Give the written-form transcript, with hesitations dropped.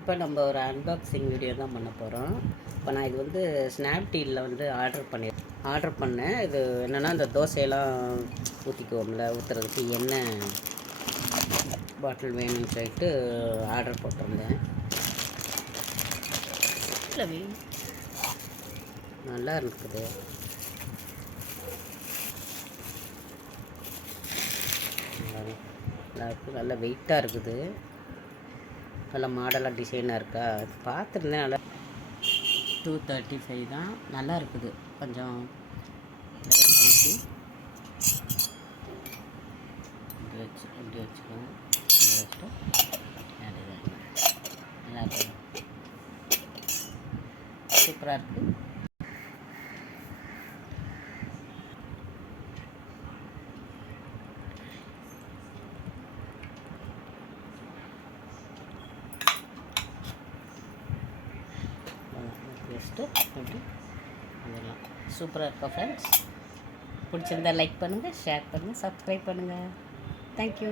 இப்போ நம்ம ஒரு அன்பாக்சிங் வீடியோ தான் பண்ண போகிறோம். இப்போ நான் இது வந்து ஸ்னாப்டீலில் வந்து ஆர்டர் பண்ணேன். இது என்னென்னா இந்த தோசையெல்லாம் ஊற்றிக்குவோம்ல, ஊற்றுறதுக்கு எண்ணெய் பாட்டில் வேணும்னு சொல்லிட்டு ஆர்டர் போட்டிருந்தேன். நல்லா இருக்குது. நல்லா இருக்குது, நல்லா வெயிட்டாக இருக்குது, நல்லா மாடலாக டிசைனாக இருக்கா. பார்த்துருந்தேன். நல்லா 235 தான். நல்லா இருக்குது. கொஞ்சம் ஊற்றி இப்படி வச்சுக்கோங்க. இப்படி வச்சுட்டு நல்லா இருக்குது, சூப்பராக இருக்குது. ஜஸ்ட்டு அப்படி அதெல்லாம் சூப்பராக இருக்கா ஃப்ரெண்ட்ஸ். பிடிச்சிருந்தா லைக் பண்ணுங்கள், ஷேர் பண்ணுங்கள், சப்ஸ்கிரைப் பண்ணுங்கள். தேங்க்யூ.